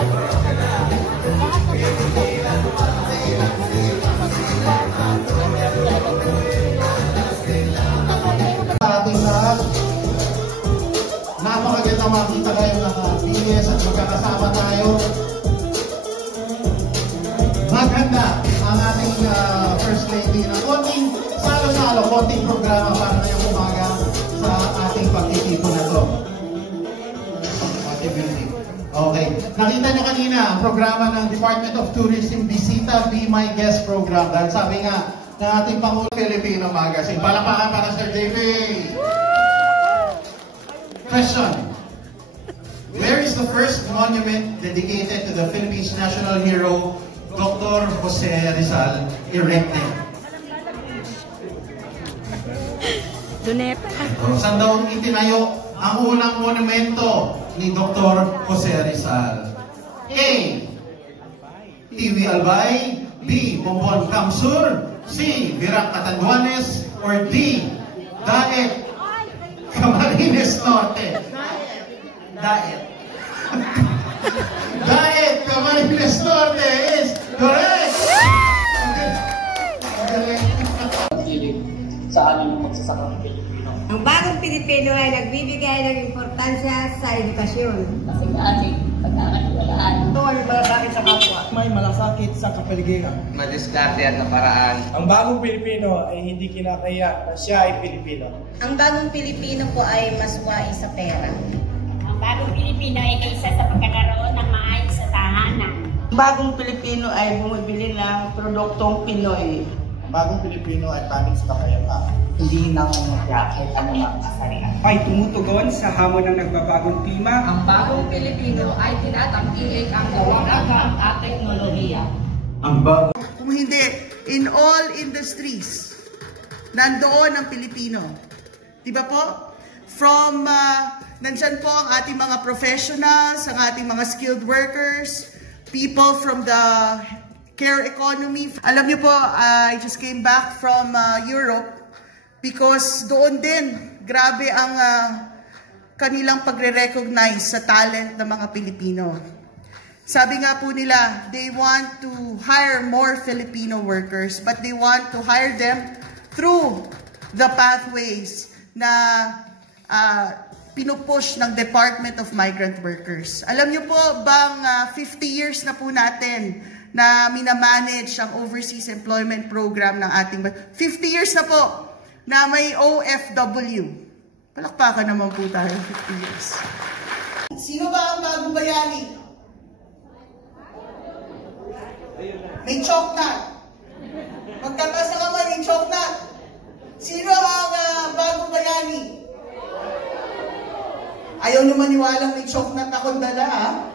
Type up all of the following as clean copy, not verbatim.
Napakaganda makita kayo ng PBS at magkakasama tayo. Maganda ang ating First Lady na konting salo-salo, konting programa para ngayong umaga sa ating pagtitipon na to. Okay. Nakita nyo kanina ang programa ng Department of Tourism, Bisita Be My Guest program. Dahil sabi nga ng ating Pangulo Filipino Magazine. Palakpakan para Sir JP! Question. Where is the first monument dedicated to the Philippines national hero, Dr. Jose Rizal, erected? Luneta. Saan daw itinayo ang unang monumento ni Dr. Jose Rizal? A. Tiwi Albay, B. Bombon Kamsur, C. Virac Catanduanes, or D. Daet Camarines Norte. Daet. Daet Camarines Norte is correct! Sa aming magsasakang Pilipino. Ang bagong Pilipino ay nagbibigay ng importansya sa edukasyon. Kasi ating pagkakatiwalaan. Ito ay malasakit sa kapwa. May malasakit sa kapaligiran. Madiskartehan na paraan. Ang bagong Pilipino ay hindi kinakaya na siya ay Pilipino. Ang bagong Pilipino po ay mas wais sa pera. Ang bagong Pilipino ay kaisa sa pagkakaroon ng maayos sa tahanan. Ang bagong Pilipino ay bumibili ng produktong Pinoy. Ang bagong Pilipino ay panig sa kapayapaan. Hindi nangungutya kahit anumang kasarian. Ay tumutugon sa hamon ng nagbabagong klima. Ang bagong Pilipino ay tinatangkilik ang gawang-agam at teknolohiya. Ang bagong Kung hindi, in all industries, nandoon ang Pilipino. Diba po? From, nandyan po ang ating mga professionals, ang ating mga skilled workers, people from the care economy. Alam niyo po, I just came back from Europe because doon din, grabe ang kanilang pagre-recognize sa talent ng mga Pilipino. Sabi nga po nila, they want to hire more Filipino workers, but they want to hire them through the pathways na pinupush ng Department of Migrant Workers. Alam niyo po bang 50 years na po natin na minamanage ang Overseas Employment Program ng ating 50 years na po na may OFW. Palakpakan naman po tayo, 50 years. Sino ba ang bagong bayani? May choknat. Magtataas na kamay, may choknat. Sino ang bagong bayani? Ayaw nyo maniwalang may choknat akong dala, ha?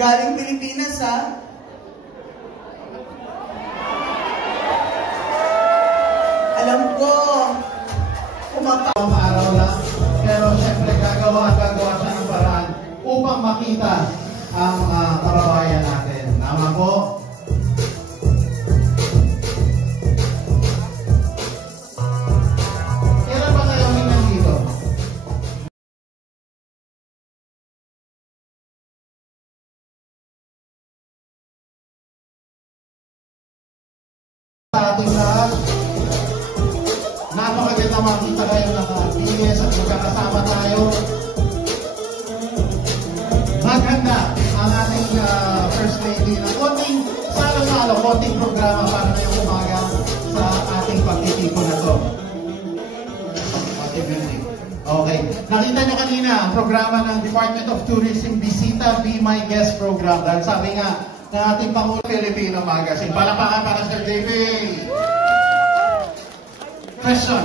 Galing Pilipinas, ha? Alam ko, kumapang araw lang, pero siyempre gagawa siya ng paraan upang makita ang kababayan natin. Tama po? Kailan ba kayo nandito? Sa ating lahat, napakaganda makita kayo ng PBS at magkakasama tayo. Maganda ang ating First Lady na konting salo-salo, konting programa para ngayong umaga sa ating pagtitipon na to. Okay. Nakita nyo kanina ang programa ng Department of Tourism, Bisita Be My Guest program. Dahil sabi nga ng ating Pangulo Filipino Magazine. Palakpakan para Sir JP! Question.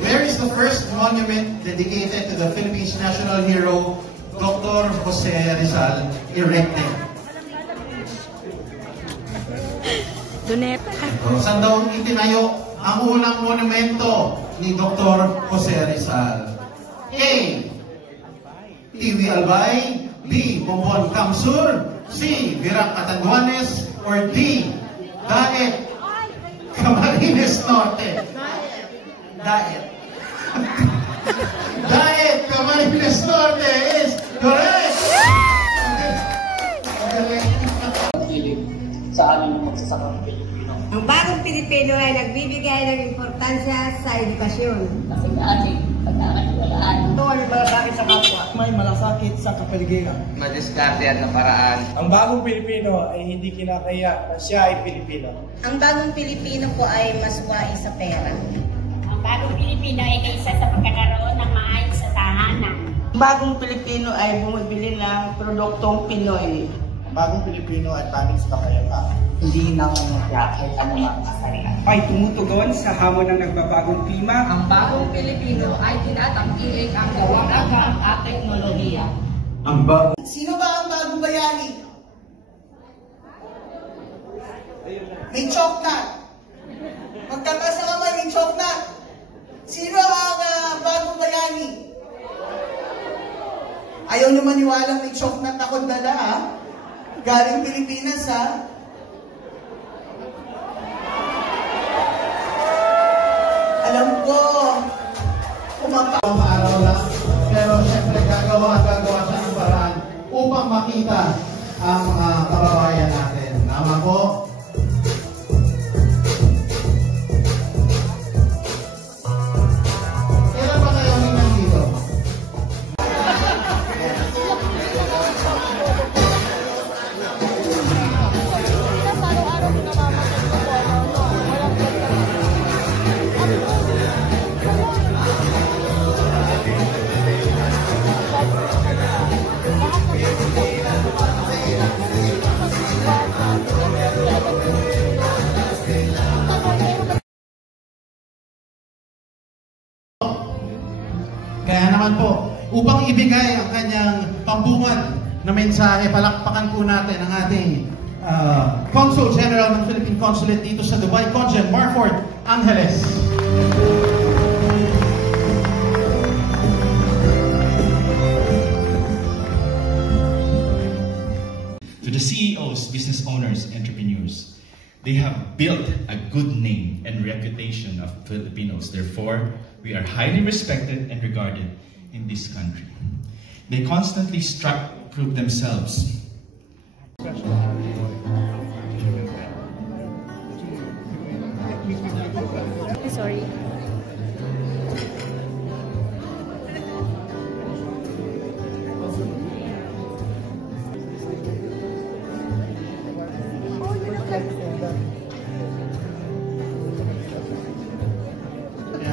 Where is the first monument dedicated to the Philippines national hero, Dr. Jose Rizal, erected? Luneta. Saan daw itinayo ang unang monumento ni Dr. Jose Rizal? A. Tiwi Albay, B. Bombon Kamsur, C. Virac Catanduanes, or D. Daet Camarines Norte. Daet. Daet Camarines Norte is correct! magsasakang Pilipino. Ang bagong Pilipino ay nagbibigay ng importansya sa edukasyon. Kasi ating pagkakatiwalaan. Ito ay malasakit sa kapwa. May malasakit sa kapaligiran. Madiskartehan na paraan. Ang bagong Pilipino ay hindi kinakaya na siya ay Pilipino. Ang bagong Pilipino po ay mas wais sa pera. Ang bagong Pilipino ay kaisa sa pagkakaroon ng maayos sa tahanan. Ang bagong Pilipino ay bumibili ng produktong Pinoy. Ang bagong Pilipino ay panig sa kapayapaan. Hindi nangungutya kahit anumang kasarian. Ay tumutugon sa hamon ng nagbabagong klima. Ang bagong Pilipino ay tinatangkilik ang gawang agam at teknolohiya. Sino ba ang bagong bayani? May choknat. Magtataas na kamay, may choknat. Sino ang bagong bayani? Ayaw naman niwala may choknat akong dala, ha? Galing Pilipinas, ha? Alam ko, araw lang, pero siyempre gagawa siya ng paraan upang makita ang kababayan natin. Tama po? Kailan ba kayo hinggang dito? Kaya naman po, upang ibigay ang kanyang pambungad na mensahe, palakpakan po natin ang ating Consul General ng Philippine Consulate dito sa Dubai, Consul Marford Angeles. To the CEOs, business owners, entrepreneurs, they have built a good name and reputation of Filipinos. Therefore, we are highly respected and regarded in this country. They constantly strive to prove themselves. Sorry.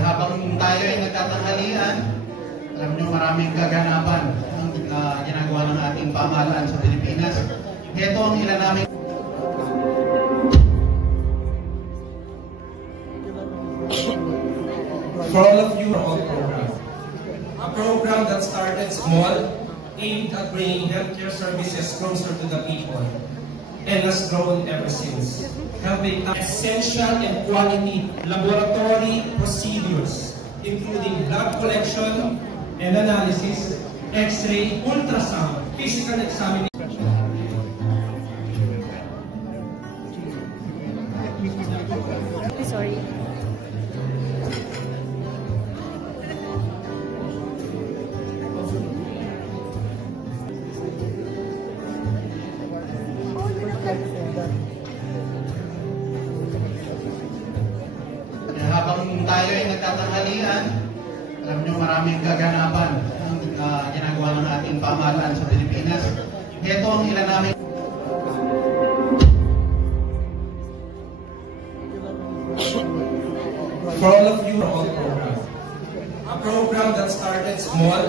Habang tayo ay nagtatanghalian, alam nyo maraming kaganapan ang ginagawa ng ating pamahalaan sa Pilipinas. Ito ang ilan namin. For all of you, our program. A program that started small, aimed at bringing healthcare services closer to the people, and has grown ever since. Having essential and quality laboratory procedures, including blood collection and analysis, X-ray, ultrasound, physical examination. Sorry. Habang tayo ay nagtatanghalian, alam nyo maraming kaganapan ang ginagawa ng ating pamahalaan sa Pilipinas. Ito ang ilan namin. For all of you, our program. A program that started small,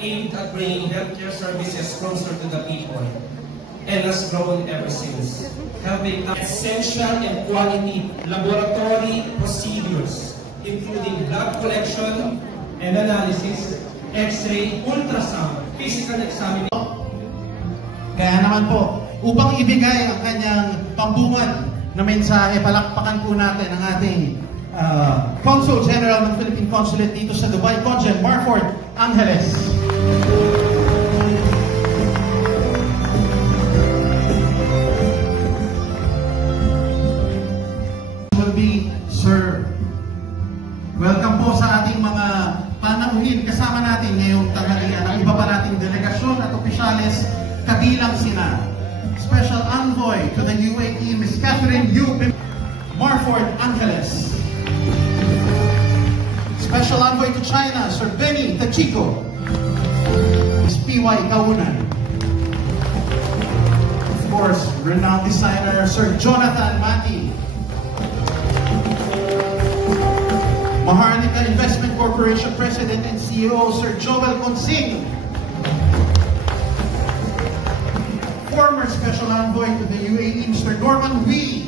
aimed at bringing healthcare services closer to the people, and has grown ever since. Having essential and quality laboratory procedures, including blood collection and analysis, X-ray, ultrasound, physical examination. Kaya naman po, upang ibigay ang kanyang pambungad na mensahe, palakpakan po natin ang ating Consul General ng Philippine Consulate dito sa Dubai, Consul Marford Angeles. Will be served. Welcome po sa ating mga panauhin. Kasama natin ngayong tanghalian ang iba pa nating delegasyon at opisyales, kabilang sina Special Envoy to the UAE, Ms. Catherine Yu Marford Angeles. Special Envoy to China, Sir Benny Tachico. Ms. P.Y. Kaunan. Of course, renowned designer, Sir Jonathan Mati. Maharlika Investment Corporation President and CEO, Sir Joel Consing. Former Special Envoy to the UAE, Mr. Norman Wee.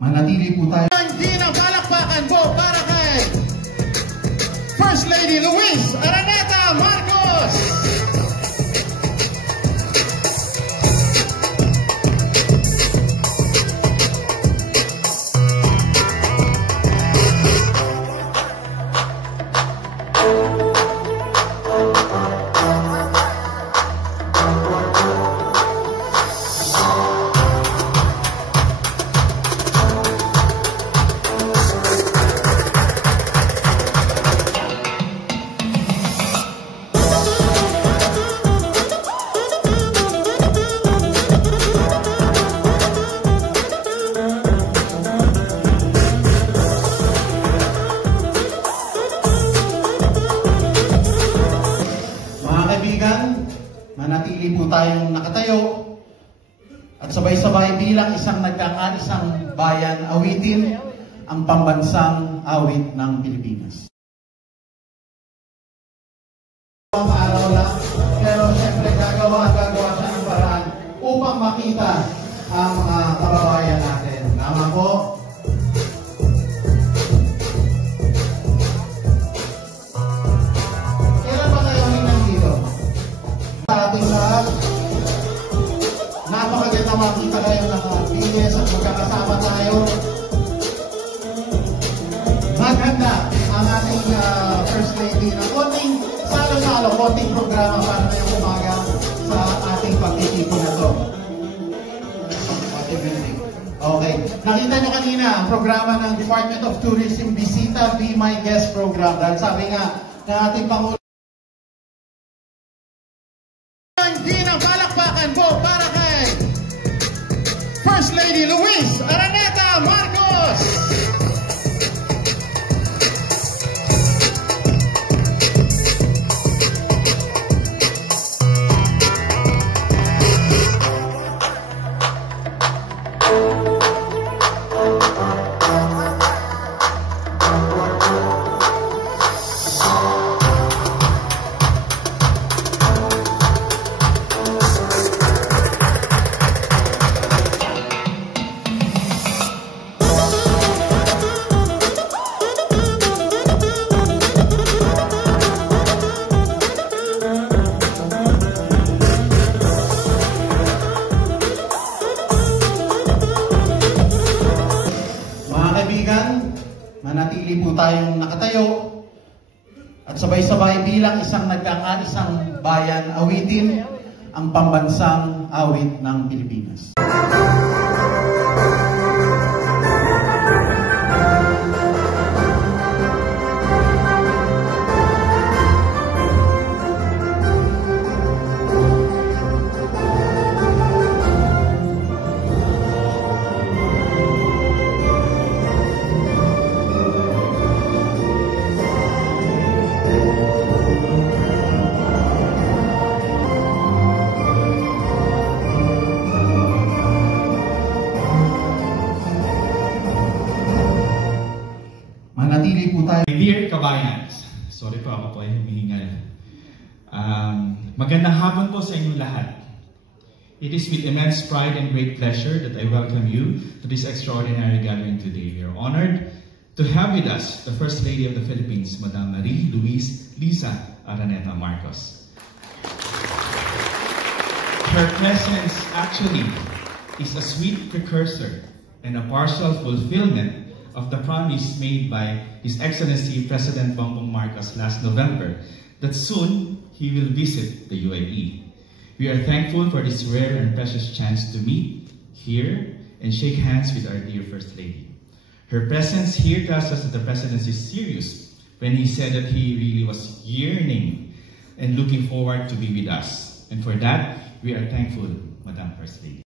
Manatili po tayo. Hindi na palakpakan po para kay First Lady Luis Araneta Marcos. Manatili po tayong nakatayo at sabay-sabay bilang isang nagkakaisang bayan awitin ang pambansang awit ng Pilipinas. Ang araw lang, pero siyempre gagawa siya ng paraan upang makita ang mga kababayan natin. Tama po? Ating lahat, napakaganda makita kayo ng BS at magkakasama tayo. Maganda ang ating First Lady na konting salo-salo, konting programa para ngayong umaga sa ating pagtitipon na to. Okay. Nakita nyo kanina ang programa ng Department of Tourism, Bisita Be My Guest program. Dahil sabi nga ng ating Pangulo, hindi na palakpakan po para kay First Lady Luis Araneta Marcos. Manatili po tayong nakatayo at sabay-sabay bilang isang nagkakaisang bayan awitin ang pambansang awit ng Pilipinas. Manatili po tayo. Dear kabayans, sorry po ako po ay humihingal. Magandang hapon po sa inyong lahat. It is with immense pride and great pleasure that I welcome you to this extraordinary gathering today. We are honored to have with us the First Lady of the Philippines, Madam Marie Luis Lisa Araneta Marcos. Her presence actually is a sweet precursor and a partial fulfillment of the promise made by His Excellency President Bongbong Marcos last November that soon he will visit the UAE. We are thankful for this rare and precious chance to meet, hear, and shake hands with our dear First Lady. Her presence here tells us that the President is serious when he said that he really was yearning and looking forward to be with us. And for that, we are thankful, Madam First Lady.